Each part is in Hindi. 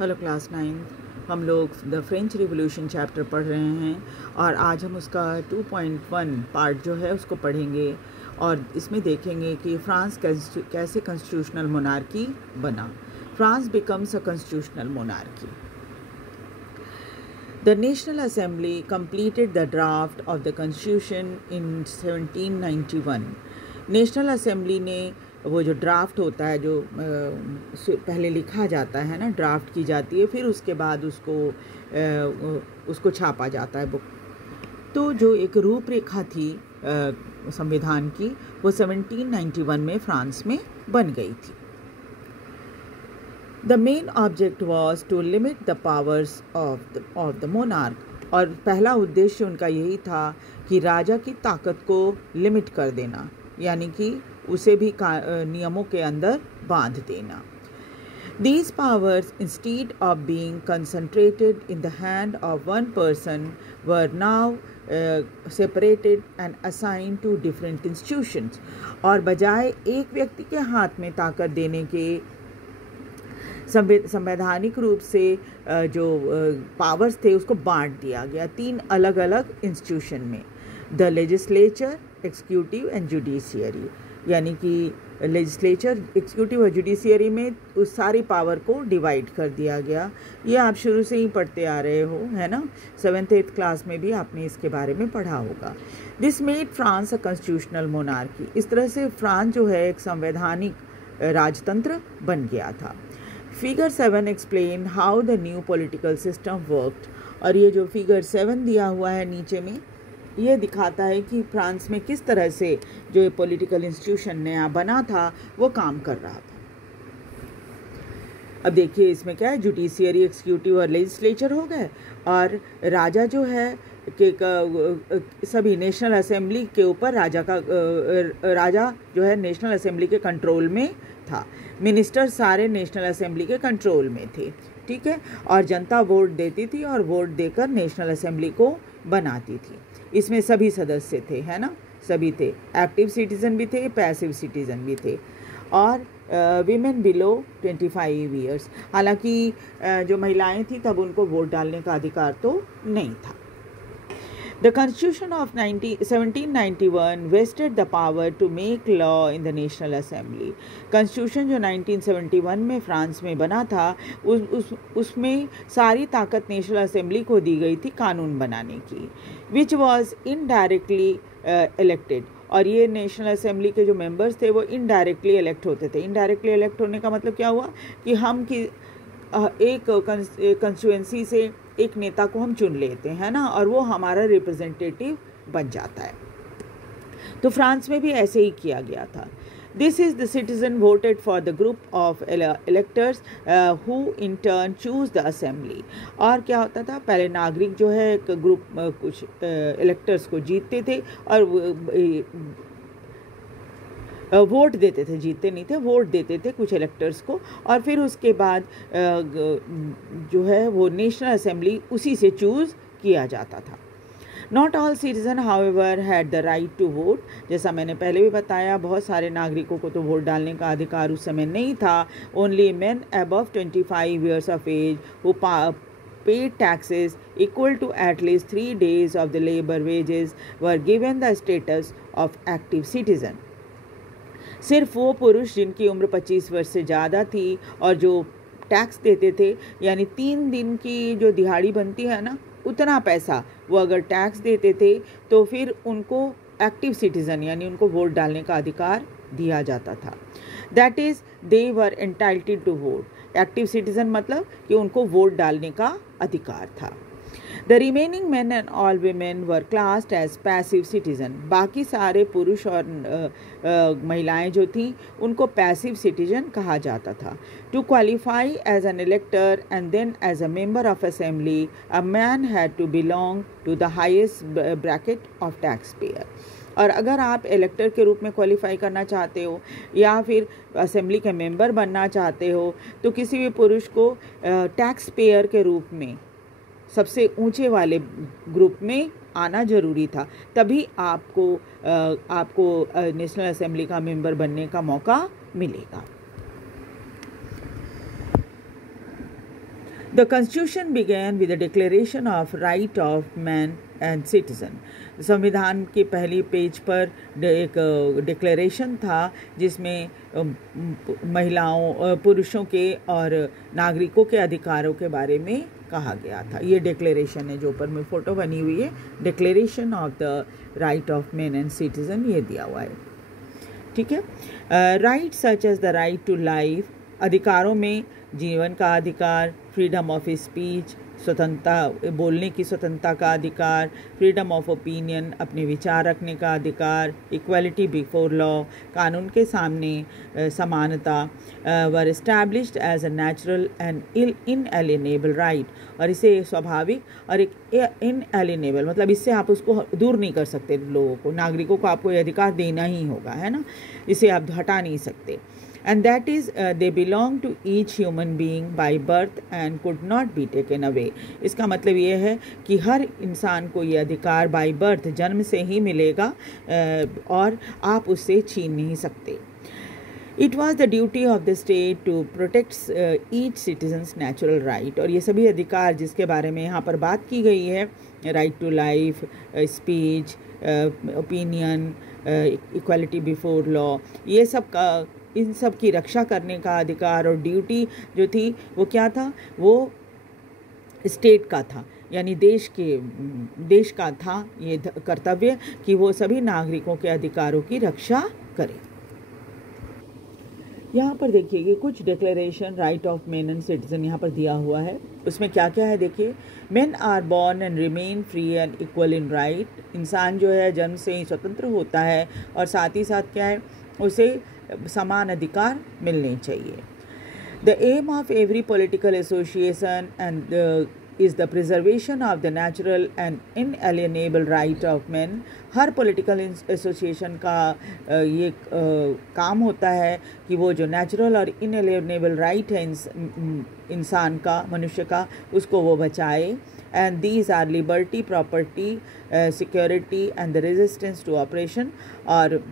Hello class 9। हम लोग द फ्रेंच रिवॉल्यूशन चैप्टर पढ़ रहे हैं और आज हम उसका 2.1 पार्ट जो है उसको पढ़ेंगे और इसमें देखेंगे कि फ्रांस कैसे कॉन्स्टिट्यूशनल मोनार्की बना। France becomes a constitutional monarchy. The National Assembly completed the draft of the Constitution in 1791. National assembly ने वो जो ड्राफ्ट होता है जो पहले लिखा जाता है ना, ड्राफ्ट की जाती है, फिर उसके बाद उसको छापा जाता है बुक। तो जो एक रूपरेखा थी संविधान की, वो 1791 में फ्रांस में बन गई थी। The main object was to limit the powers of the monarch. और पहला उद्देश्य उनका यही था कि राजा की ताकत को लिमिट कर देना, यानी कि उसे भी नियमों के अंदर बांध देना। These powers, instead of being concentrated in the hand of one person, were now separated and assigned to different institutions. और बजाय एक व्यक्ति के हाथ में ताकत देने के संवैधानिक रूप से जो पावर्स थे उसको बांट दिया गया 3 अलग अलग इंस्टीट्यूशन में, the legislature, executive and judiciary. यानी कि लेजिस्लेचर, एग्जीक्यूटिव और जुडिशियरी में उस सारी पावर को डिवाइड कर दिया गया। ये आप शुरू से ही पढ़ते आ रहे हो, है ना। 7th-8th क्लास में भी आपने इसके बारे में पढ़ा होगा। This made France a constitutional monarchy. इस तरह से फ्रांस जो है एक संवैधानिक राजतंत्र बन गया था। Figure 7 explain how the new political system worked. और ये जो फिगर 7 दिया हुआ है नीचे में, ये दिखाता है कि फ्रांस में किस तरह से जो पॉलिटिकल इंस्टीट्यूशन नया बना था वो काम कर रहा था। अब देखिए इसमें क्या है, जुडिशियरी, एग्जीक्यूटिव और लेजिस्लेचर हो गए, और राजा जो है कि सभी नेशनल असेंबली के ऊपर राजा जो है नेशनल असेंबली के कंट्रोल में था। मिनिस्टर सारे नेशनल असेंबली के कंट्रोल में थे, ठीक है। और जनता वोट देती थी और वोट देकर नेशनल असेंबली को बनाती थी। इसमें सभी सदस्य थे, है ना, सभी थे। एक्टिव सिटीजन भी थे, पैसिव सिटीजन भी थे, और वीमेन बिलो 25 ईयर्स। हालांकि जो महिलाएं थी तब उनको वोट डालने का अधिकार तो नहीं था। The Constitution of 1791 vested the power to make law in the National Assembly. Constitution जो 1971 में फ्रांस में बना था, उसमें सारी ताकत नेशनल असेंबली को दी गई थी कानून बनाने की, which was indirectly elected. और ये नेशनल असेंबली के जो मेंबर्स थे वो इनडायरेक्टली इलेक्ट होते थे। इनडायरेक्टली इलेक्ट होने का मतलब क्या हुआ कि हम एक कंस्टिट्यूएंसी से एक नेता को हम चुन लेते हैं ना, और वो हमारा रिप्रेजेंटेटिव बन जाता है। तो फ्रांस में भी ऐसे ही किया गया था। This is the citizen voted for the group of electors who in turn choose the assembly. और क्या होता था, पहले नागरिक जो है एक ग्रुप कुछ इलेक्टर्स को जीतते थे और वोट देते थे, जीतते नहीं थे, वोट देते थे कुछ इलेक्टर्स को, और फिर उसके बाद जो है वो नेशनल असेंबली उसी से चूज़ किया जाता था। Not all citizen however had the right to vote. जैसा मैंने पहले भी बताया, बहुत सारे नागरिकों को तो वोट डालने का अधिकार उस समय नहीं था। Only men above 25 years of age who paid taxes equal to at least 3 days of the labor wages were given the status of active citizen. सिर्फ वो पुरुष जिनकी उम्र 25 वर्ष से ज़्यादा थी और जो टैक्स देते थे, यानी 3 दिन की जो दिहाड़ी बनती है ना, उतना पैसा वो अगर टैक्स देते थे तो फिर उनको एक्टिव सिटीज़न यानी उनको वोट डालने का अधिकार दिया जाता था। That is they were entitled to vote. Active citizen मतलब कि उनको वोट डालने का अधिकार था। The remaining men and all women were classed as passive citizen. बाकी सारे पुरुष और महिलाएं जो थीं उनको passive citizen कहा जाता था। To qualify as an elector and then as a member of assembly, a man had to belong to the highest bracket of taxpayer. और अगर आप इलेक्टर के रूप में क्वालिफाई करना चाहते हो या फिर असेंबली के मेंबर बनना चाहते हो, तो किसी भी पुरुष को टैक्स पेयर के रूप में सबसे ऊंचे वाले ग्रुप में आना जरूरी था, तभी आपको नेशनल असेंबली का मेंबर बनने का मौका मिलेगा। The Constitution began with the Declaration of Right of Man and Citizen. संविधान के पहली पेज पर एक डिक्लेरेशन था जिसमें महिलाओं, पुरुषों के और नागरिकों के अधिकारों के बारे में कहा गया था। ये डिक्लेरेशन है जो ऊपर में फ़ोटो बनी हुई है, declaration of the right of man and citizen, ये दिया हुआ है। ठीक है। Right such as the right to life, अधिकारों में जीवन का अधिकार, फ्रीडम ऑफ स्पीच, स्वतंत्रता, बोलने की स्वतंत्रता का अधिकार, फ्रीडम ऑफ ओपिनियन, अपने विचार रखने का अधिकार, इक्वालिटी बिफोर लॉ, कानून के सामने समानता, were established as a natural and inalienable right, और इसे स्वाभाविक और एक इनएलिएनेबल, मतलब इससे आप उसको दूर नहीं कर सकते। लोगों को, नागरिकों को आपको ये अधिकार देना ही होगा, है ना, इसे आप हटा नहीं सकते। And that is they belong to each human being by birth and could not be taken away. इसका मतलब ये है कि हर इंसान को ये अधिकार बाय बर्थ, जन्म से ही मिलेगा और आप उससे छीन नहीं सकते। It was the duty of the state to protect each citizen's natural right, और ये सभी अधिकार जिसके बारे में यहाँ पर बात की गई है, right to life, speech, opinion, equality before law, ये सब का, इन सब की रक्षा करने का अधिकार और ड्यूटी जो थी वो क्या था, वो स्टेट का था, यानी देश का था ये कर्तव्य कि वो सभी नागरिकों के अधिकारों की रक्षा करे। यहाँ पर देखिए कि कुछ declaration right of man and citizen यहाँ पर दिया हुआ है। उसमें क्या क्या है देखिए। Men are born and remain free and equal in right, इंसान जो है जन्म से ही स्वतंत्र होता है और साथ ही साथ क्या है, उसे समान अधिकार मिलने चाहिए। The aim of every political association and is the preservation of the natural and inalienable right of man, हर पॉलिटिकल एसोसिएशन का ये काम होता है कि वो जो नेचुरल और इनएलिएनेबल राइट है इंसान का, मनुष्य का, उसको वो बचाए। And these are liberty, property, security and the resistance to operation, और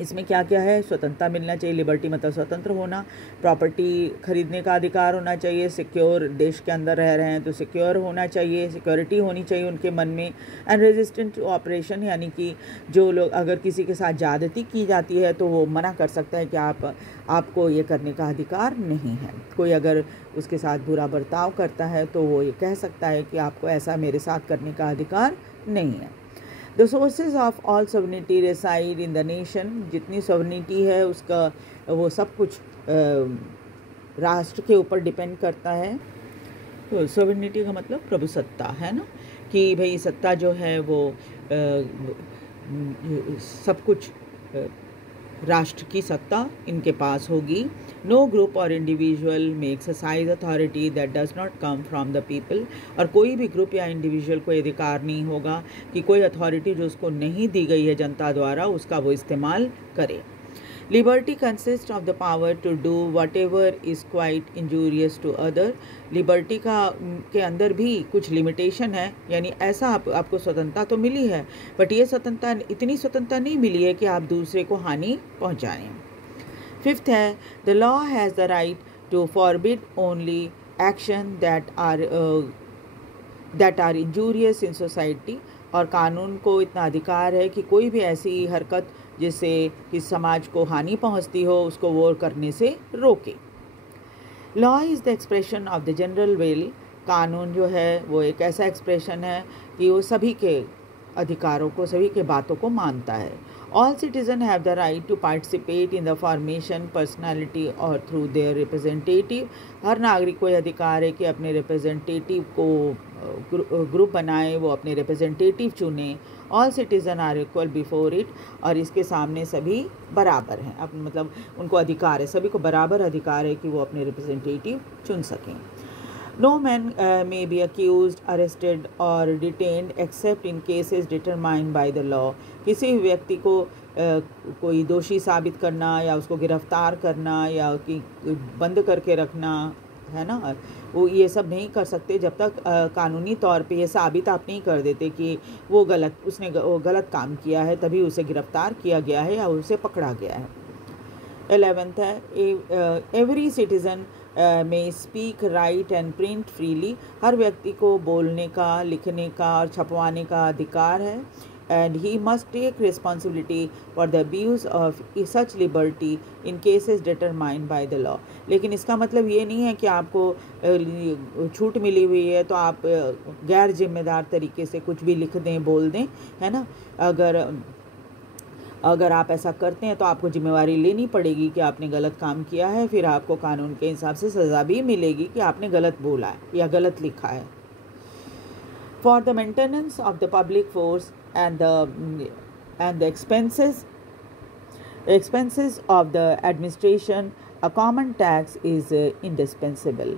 इसमें क्या क्या है, स्वतंत्रता मिलना चाहिए, लिबर्टी मतलब स्वतंत्र होना, प्रॉपर्टी खरीदने का अधिकार होना चाहिए, सिक्योर, देश के अंदर रह रहे हैं तो सिक्योर होना चाहिए, सिक्योरिटी होनी चाहिए उनके मन में, एंड रेजिस्टेंट टू ऑपरेशन, यानी कि जो लोग, अगर किसी के साथ ज़्यादती की जाती है तो वो मना कर सकता है कि आपको ये करने का अधिकार नहीं है। कोई अगर उसके साथ बुरा बर्ताव करता है तो वो ये कह सकता है कि आपको ऐसा मेरे साथ करने का अधिकार नहीं है। The sources of all sovereignty reside in the nation, जितनी sovereignty है उसका वो सब कुछ राष्ट्र के ऊपर डिपेंड करता है। तो sovereignty का मतलब प्रभुसत्ता है ना, कि भाई सत्ता जो है वो सब कुछ राष्ट्र की सत्ता इनके पास होगी। नो ग्रुप और इंडिविजुअल में exercise authority that does not come from the people, और कोई भी ग्रुप या इंडिविजुअल को अधिकार नहीं होगा कि कोई अथॉरिटी जो उसको नहीं दी गई है जनता द्वारा उसका वो इस्तेमाल करे। Liberty consist of the power to do whatever is quite injurious to other, liberty के अंदर भी कुछ लिमिटेशन है, यानी ऐसा आपको स्वतंत्रता तो मिली है बट ये स्वतंत्रता, इतनी स्वतंत्रता नहीं मिली है कि आप दूसरे को हानि पहुंचाएं। फिफ्थ है, the law has the right to forbid only action that are injurious in society, और कानून को इतना अधिकार है कि कोई भी ऐसी हरकत जिससे कि समाज को हानि पहुंचती हो उसको वो करने से रोके। Law is the expression of the general will, कानून जो है वो एक ऐसा एक्सप्रेशन है कि वो सभी के अधिकारों को, सभी के बातों को मानता है। All citizen have the right to participate in the formation personality और थ्रू देयर रिप्रेजेंटेटिव, हर नागरिक को यह अधिकार है कि अपने रिप्रेजेंटेटिव को ग्रुप बनाए, वो अपने रिप्रेजेंटेटिव चुने। All citizen are equal before it, और इसके सामने सभी बराबर हैं, अब मतलब उनको अधिकार है, सभी को बराबर अधिकार है कि वो अपने रिप्रेजेंटेटिव चुन सकें। No man may be accused, arrested और detained except in cases determined by the law, किसी भी व्यक्ति को कोई दोषी साबित करना या उसको गिरफ्तार करना या कि बंद करके रखना, है ना, वो ये सब नहीं कर सकते जब तक कानूनी तौर पे ये साबित आप नहीं कर देते कि उसने गलत काम किया है, तभी उसे गिरफ्तार किया गया है या उसे पकड़ा गया है। 11th है, every citizen may speak, write and print freely. हर व्यक्ति को बोलने का, लिखने का और छपवाने का अधिकार है। And he must take responsibility for the abuse of such liberty in cases determined by the law. लेकिन इसका मतलब ये नहीं है कि आपको छूट मिली हुई है तो आप गैर जिम्मेदार तरीके से कुछ भी लिख दें, बोल दें, है ना। अगर आप ऐसा करते हैं तो आपको जिम्मेवारी लेनी पड़ेगी कि आपने गलत काम किया है, फिर आपको कानून के हिसाब से सज़ा भी मिलेगी कि आपने गलत बोला है या गलत लिखा है। For the maintenance of the public force and the expenses of the administration, a common tax is indispensable.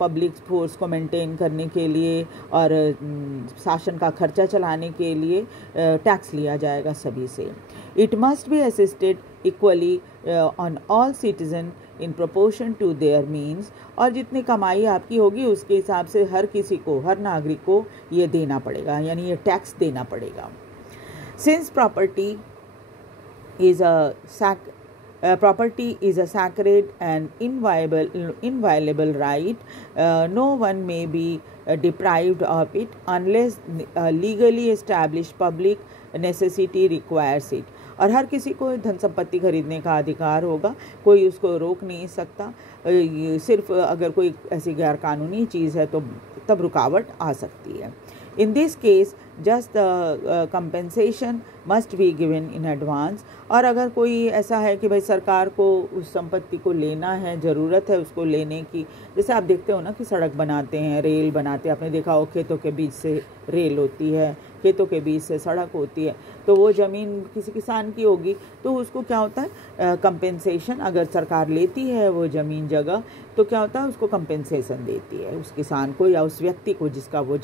Public force को मेंटेन करने के लिए और शासन का खर्चा चलाने के लिए टैक्स लिया जाएगा सभी से। It must be assisted equally on all citizen in proportion to their means. और जितनी कमाई आपकी होगी उसके हिसाब से हर किसी को, हर नागरिक को ये देना पड़ेगा, यानी ये टैक्स देना पड़ेगा। Since property is a sacred and inviolable right, no one may be deprived of it unless legally established public necessity requires it। और हर किसी को धन संपत्ति खरीदने का अधिकार होगा, कोई उसको रोक नहीं सकता। सिर्फ अगर कोई ऐसी गैर कानूनी चीज़ है तो तब रुकावट आ सकती है। In this case just compensation must be given in advance. और अगर कोई ऐसा है कि भाई सरकार को उस संपत्ति को लेना है, ज़रूरत है उसको लेने की, जैसे आप देखते हो ना कि सड़क बनाते हैं, रेल बनाते हैं, आपने देखा हो खेतों के बीच से रेल होती है, खेतों के बीच से सड़क होती है, तो वो ज़मीन किसी किसान की होगी तो उसको क्या होता है कंपेंसेशन। अगर सरकार लेती है वो ज़मीन जगह तो क्या होता है, उसको कंपेंसेशन देती है उस किसान को या उस व्यक्ति को जिसकी वो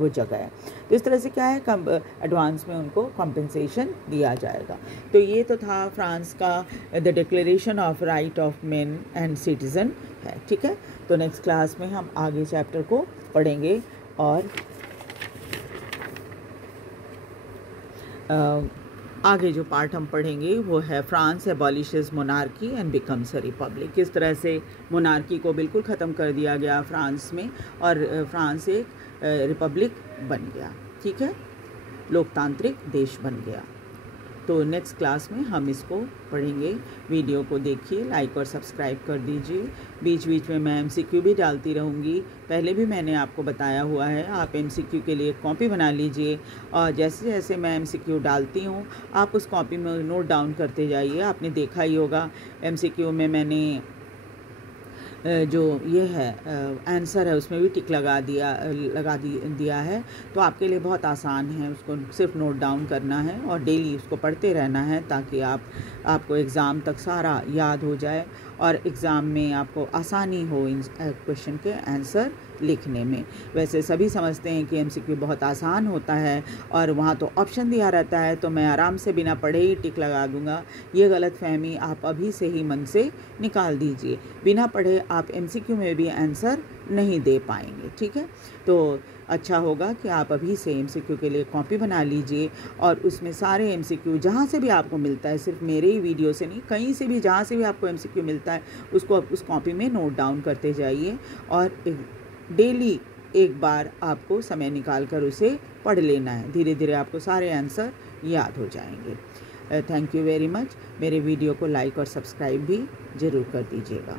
जगह है। तो इस तरह से क्या है, एडवांस में उनको कंपेंसेशन दिया जाएगा। तो ये तो था फ्रांस का the declaration of right of man and citizen है। ठीक है, तो नेक्स्ट क्लास में हम आगे चैप्टर को पढ़ेंगे और आगे जो पार्ट हम पढ़ेंगे वो है France abolishes monarchy and becomes a republic. किस तरह से मोनार्की को बिल्कुल ख़त्म कर दिया गया फ्रांस में और फ्रांस एक रिपब्लिक बन गया। ठीक है, लोकतांत्रिक देश बन गया। तो नेक्स्ट क्लास में हम इसको पढ़ेंगे। वीडियो को देखिए, लाइक और सब्सक्राइब कर दीजिए। बीच बीच में मैं MCQ भी डालती रहूँगी, पहले भी मैंने आपको बताया हुआ है। आप MCQ के लिए कॉपी बना लीजिए और जैसे जैसे मैं MCQ डालती हूँ आप उस कॉपी में नोट डाउन करते जाइए। आपने देखा ही होगा MCQ में मैंने जो ये है आंसर है उसमें भी टिक लगा दिया है। तो आपके लिए बहुत आसान है, उसको सिर्फ नोट डाउन करना है और डेली उसको पढ़ते रहना है ताकि आपको एग्ज़ाम तक सारा याद हो जाए और एग्ज़ाम में आपको आसानी हो इन क्वेश्चन के आंसर लिखने में। वैसे सभी समझते हैं कि MCQ बहुत आसान होता है और वहाँ तो ऑप्शन दिया रहता है, तो मैं आराम से बिना पढ़े ही टिक लगा दूँगा। ये गलतफहमी आप अभी से ही मन से निकाल दीजिए। बिना पढ़े आप MCQ में भी आंसर नहीं दे पाएंगे। ठीक है, तो अच्छा होगा कि आप अभी से MCQ के लिए कॉपी बना लीजिए और उसमें सारे MCQ जहाँ से भी आपको मिलता है, सिर्फ मेरे ही वीडियो से नहीं, कहीं से भी जहाँ से भी आपको MCQ मिलता है उसको उस कॉपी में नोट डाउन करते जाइए और डेली एक बार आपको समय निकाल कर उसे पढ़ लेना है। धीरे धीरे आपको सारे आंसर याद हो जाएंगे। Thank you very much. मेरे वीडियो को लाइक और सब्सक्राइब भी ज़रूर कर दीजिएगा।